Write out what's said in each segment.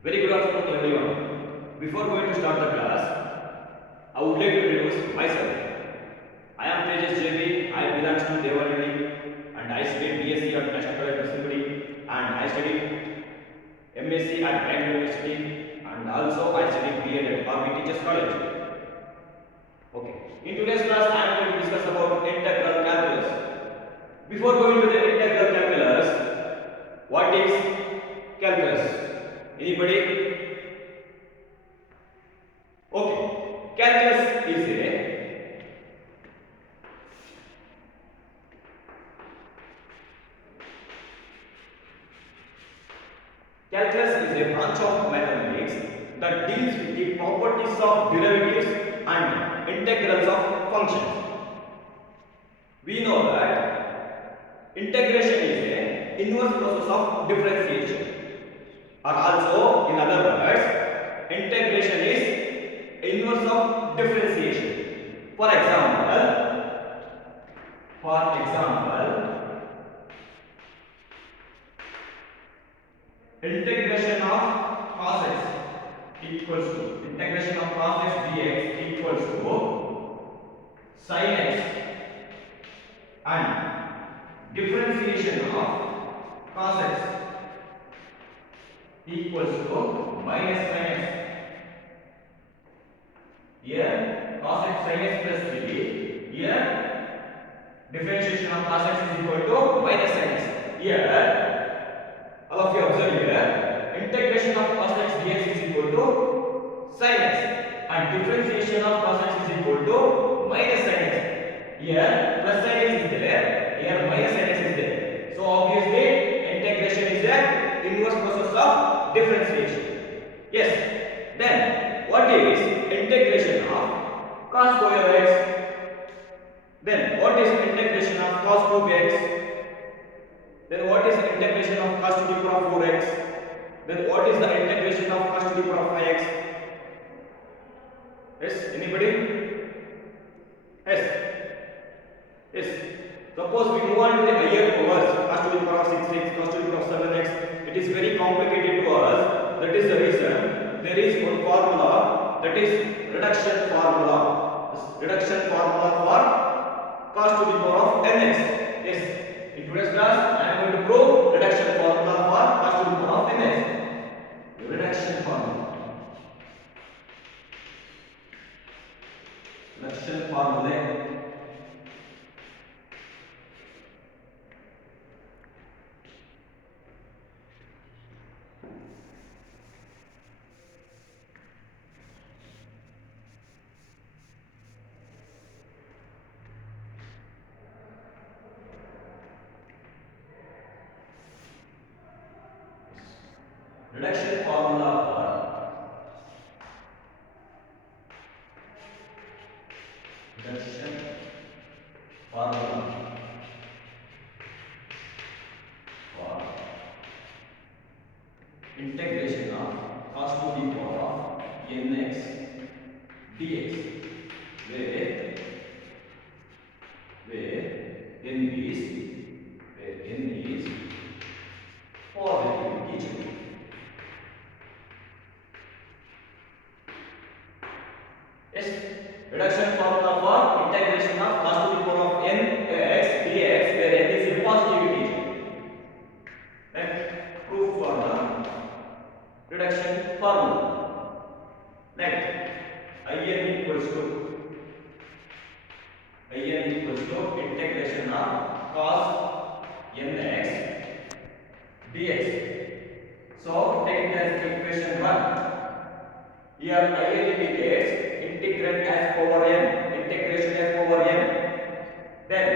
Very good afternoon to everyone. Before going to start the class, I would like to introduce myself. I am Tejas JB. I belong to Devanandi and I studied BSc at National College Masipudi and I studied MSc at Brand University and also I studied BEd at RB Teachers College. Okay. In today's class, I am going to discuss about integral calculus. Before going to the integral calculus, what is calculus? Anybody? Okay. Calculus is a branch of mathematics that deals with the properties of derivatives and integrals of functions. We know that integration is a inverse process of differentiation, or also in other words, integration is inverse of differentiation. For example, integration of cos x equals to integration of cos x dx equals to sin x, and differentiation of cos x equals to minus sin x. Here cos x sin x plus 3. Here differentiation of cos x is equal to minus sin x. Here all of you observe here, integration of cos x dx is equal to sin x and differentiation of cos x is equal to minus sin x. Here plus sin x is there, here minus sin x is there. So obviously integration is the inverse process of differentiation. Yes. Then what is integration of cos square x? Then what is integration of cos cube x? Then what is the integration of cos to the power of 4x? Then what is the integration of cos to the power of 5x? Yes, anybody? Yes. Yes. Suppose we move on to the higher powers, cos to the power of 6x, cos to the power of 7x. It is very complicated to us. That is the reason there is one formula, that is reduction formula. Reduction formula for cos to the power of nx. Yes. In today's class, I am going to prove reduction formula for cos to the power of nx. Reduction formula. Reduction formula. Reduction formula for reduction formula for integration of cos to the power of nx dx, where n is positive integer. Yes, reduction formula for integration of cos to the power of nx dx, where n is a positive integer. Let proof for the reduction formula. Let in equals to integration of cos nx dx. So take it as equation 1. Here in indicates integrand as power n, integration as power n. Then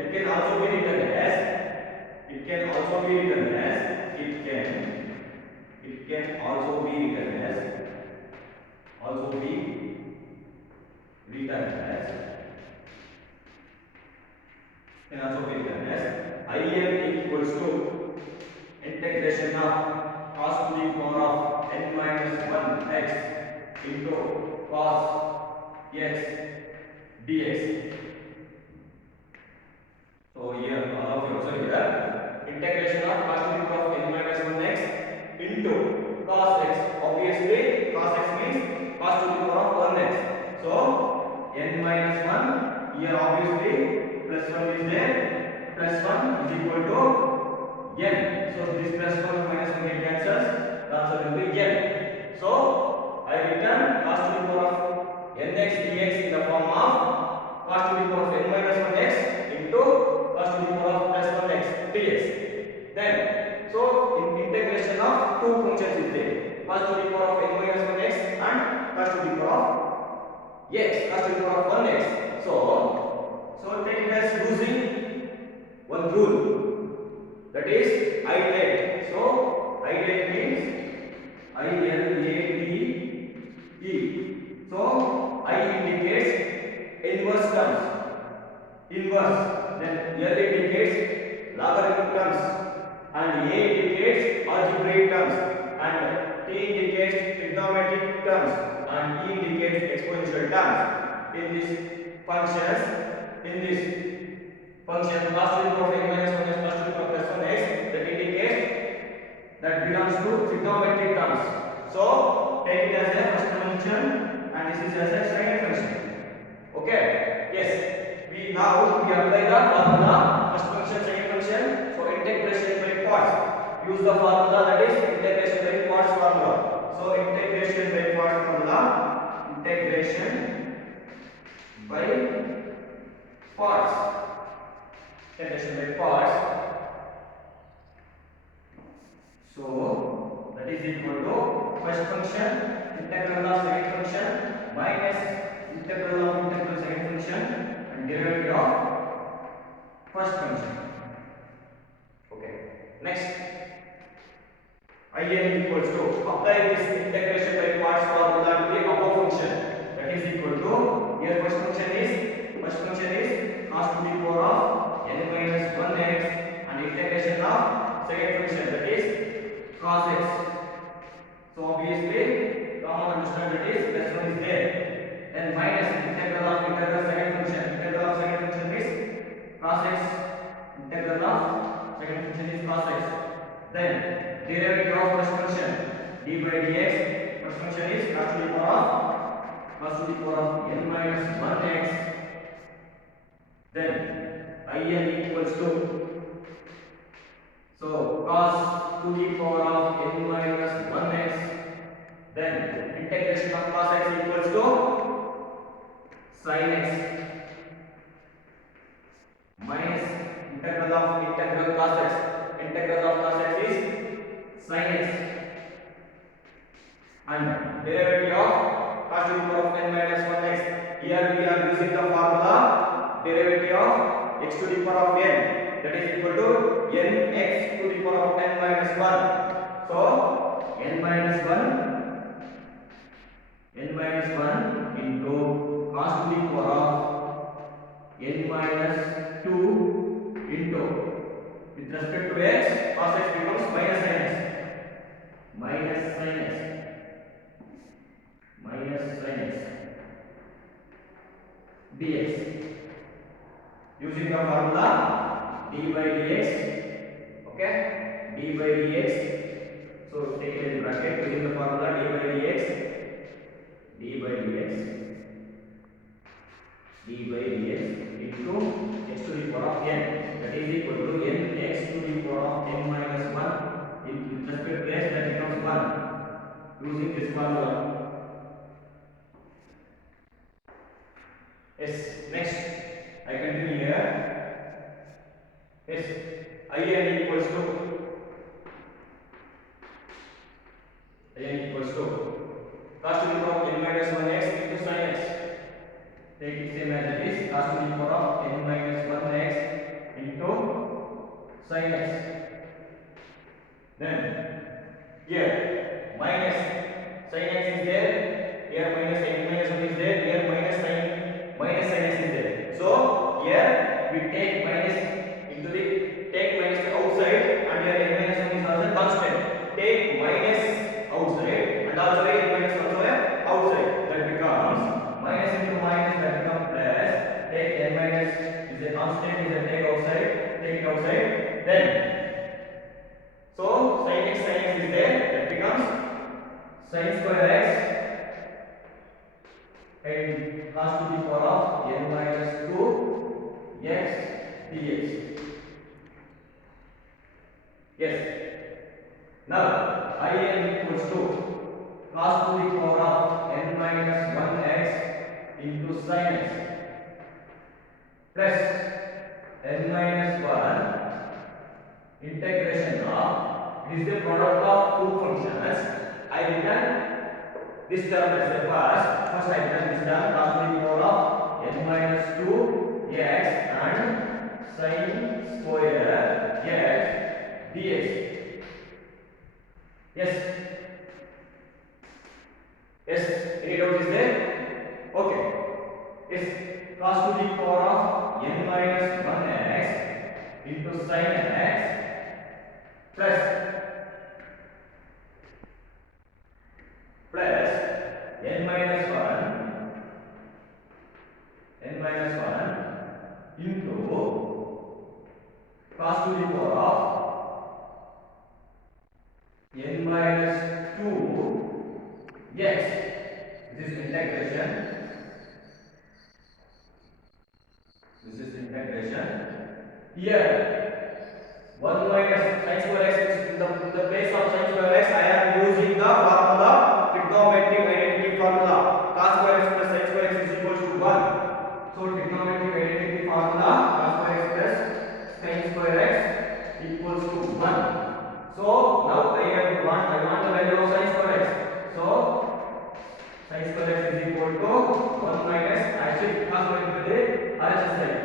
it can also be written as it can also be written as in equals to integration of cos to the power of n minus 1 x into cos x dx. So here all of you observe here, integration of cos to the power of n minus 1 x into cos x cos to the power of n minus 1x and cos to the power of x, cos to the power of 1x. So take it as using one rule, that is ILATE. So ILATE means ILATE. So I indicates inverse terms, inverse, then L indicates logarithmic terms, and A indicates algebraic terms, and T indicates trigonometric terms, and E indicates exponential terms. In this functions, in this function cos to the power of n minus 1x cos to the power plus 1x, that indicates that belongs to trigonometric terms. So take it as a first function and this is as a second function. Okay, yes, we apply the formula first function second function. So integration by parts, use the formula, that is integration by parts formula. So integration by parts formula, integration by parts, integration by parts. So that is equal to first function integral of second function minus integral of integral second function and derivative of first function. Okay, next In equals to, apply this integration by parts formula to the above function, that is equal to, here first function is cos to the power of n minus 1x and integration of second function, that is cos x. So obviously common understand, that is plus 1 is there, then minus integral of second function, integral of second function is cos x, integral of second function is cos x, then derivative of first function d by dx, first function is cos to the power of n minus 1x, then In equals to, so cos to the power of n minus 1x, then integration of cos x equals to sin x minus integral cos x, integral of cos x is sin x, and derivative of cos to the power of n minus 1x, here we are using the formula derivative of x to the power of n, that is equal to nx to the power of n minus 1. So n minus 1 into cos to the power of n minus 2 into, with respect to x, cos x becomes minus sin x, dx, using the formula d by dx. Okay, d by dx, so take it in bracket, using the formula d by dx into x to the power of n, that is equal to nx to the power of n minus 1 with respect to x, that becomes 1, using this formula. Yes, next I continue here. Yes, In equals to cos to the power of n minus 1x into sin x. Take it same as it is, cos to the power of n minus 1x into sin x. Then here minus sin x is there, here minus n minus 1 is there, here minus sin x is there. So here we take minus outside, and here n minus 1 is also constant. Take minus outside and also n minus also outside, that becomes minus into minus, that becomes plus. Take n minus is a constant, is a take it outside, then so sin x is there, that becomes sin square x and cos to the power of n minus 2 x dx. Yes, now In equals to cos to the power of n minus 1x into sin x plus n minus 1 integration of, it is the product of two functions. I I written this term as the first I written this term cos to the power of n minus 2 x and sin square x dx. Yes. Yes, any doubt is there? Okay. Yes, cos to the power of n minus 1x into sin x plus n minus 1 into cos to the power of n minus 2 x. This is integration. Here 1 minus sin square x is in the place of sin square x. I am using the formula, trigonometric identity formula. Cos square x plus sin square x is equals to 1. So trigonometric identity formula, cos square x plus sin square x equals to 1. So now I want the value of sin square x. So sin square x is equal to 1 minus, I shift cos square into the RHS side.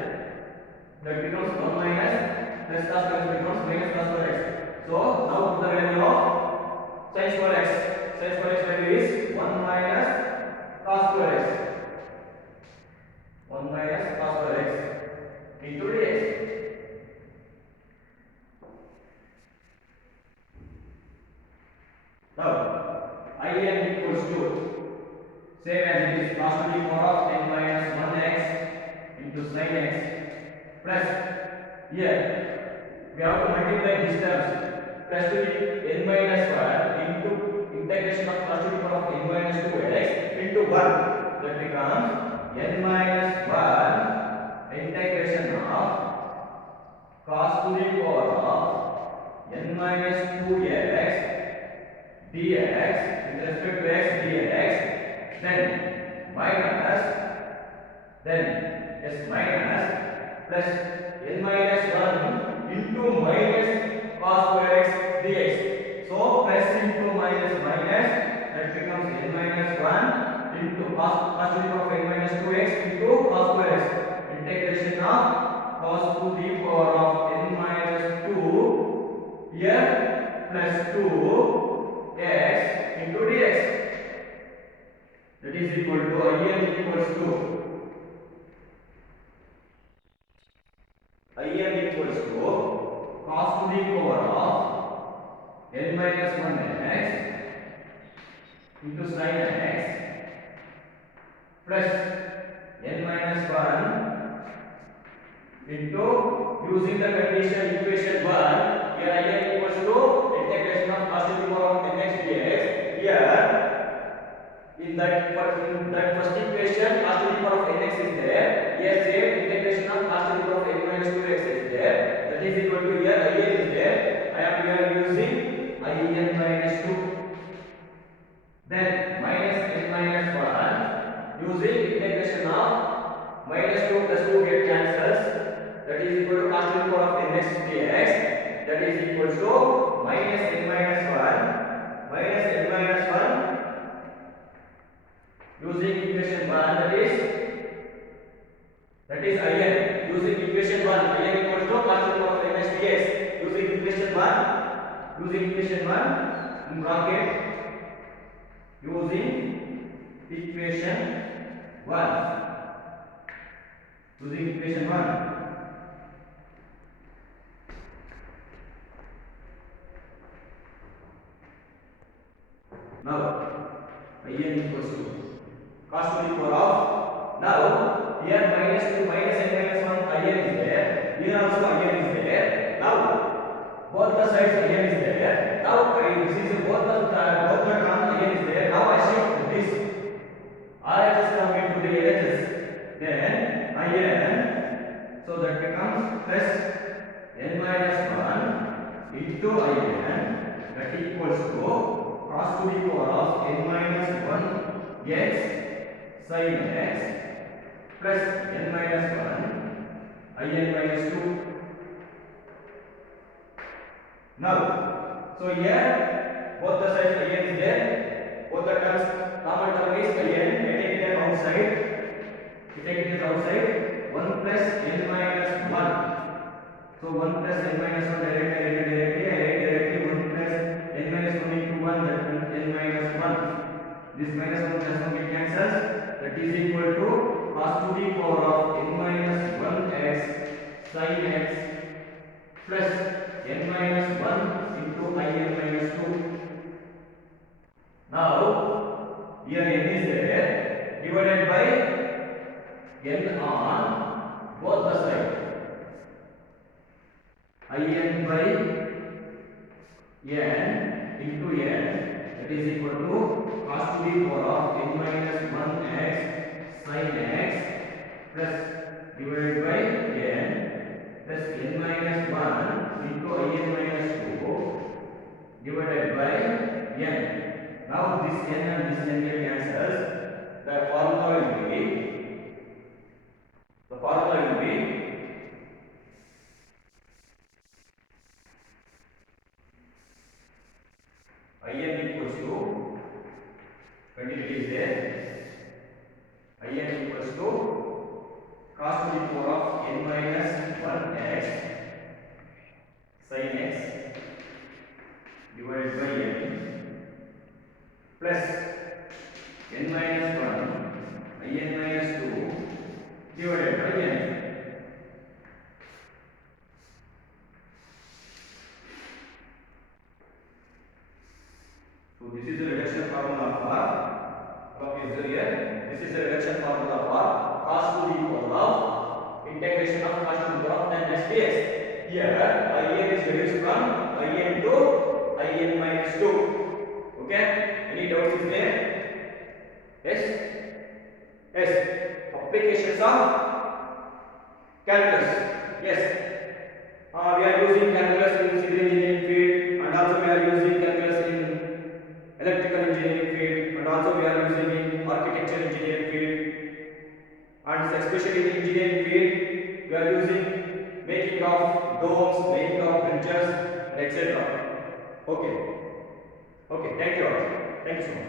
That becomes 1 minus plus cos square x becomes minus cos square x. So now put the value of sin square x. Sin square x value is 1 minus cos square x. 1 minus cos square x into dx. Now IN equals to same as it is cos to the power of n minus 1x into sin x plus here we have to multiply these terms plus to the n minus 1 into integration of cos to the power of n minus 2x into 1, that becomes n minus 1 integration of cos to the power of n minus 2x dx with respect to x dx, then minus plus n minus 1 into minus cos square x dx. So plus into minus, that becomes n minus 1 into cos to the power of n minus 2x into cos square x, integration of cos to the power of n minus 2 here plus 2x into dx. That is equal to IN equals to cos to the power of n minus 1x into sin x plus n minus 1 into, using the condition equation 1, here IN equals to integration of cos to the power of nx dx. Here in that first equation cos to the power of nx is there. Here same integration of cos to the power of n minus 2x is there. That is equal to, here IN is there. I am here using IN minus 2. Then minus n minus 1 using integration of minus 2 plus 2 get cancels. That is equal to cos to the power of nx dx. That is equal to minus n minus 1 using equation 1, that is IN. Using equation 1, IN equals to cos to the power of nx dx. Using equation 1 in bracket, using equation 1. Now IN equals to cos to the power of, now here minus 2 minus n minus 1 IN is there, here also IN is there. Now both the sides IN is there. Now this is both the terms IN is there. Now I shift this RHS term into the LHS, then IN, so that becomes plus n minus 1 into IN, that equals to cos to the power of n minus 1 x sin x plus n minus 1 IN minus 2. Now, so here both the sides in is there, both the terms, common term is in. I take it as outside, we take it as outside, 1 plus n minus 1. So 1 plus n minus 1 directly, I write directly 1 plus n minus 1 into 1, that means n minus 1. This minus 1 plus 1 get cancels, that is equal to cos to the power of n minus 1x sin x plus n minus 1 into in minus 2. Now here n is there, divided by n on both the sides. In by n into n, that is equal to cos to the power of n minus 1x sin x plus divided by n plus n minus 1 into in minus 2 divided by n. Now this n and this n get cancels. The formula will be in equals to, continuity is there, in equals to cos to the power of n minus 1x sin x divided by n plus n minus 1 in minus 2 divided by n. So this is the reduction formula for, this is the reduction formula for cos to the power of integration of cos to the power of 10 x dx. Here in is reduced from in to in minus 2. Okay, any doubts is there? Yes, yes. Applications of calculus. Yes, we are using calculus in civil engineering field, and also we are using calculus in electrical engineering field, and also we are using in architecture engineering field, and especially in engineering field we are using making of domes, making of bridges, etc. Okay, thank you all, thank you so much.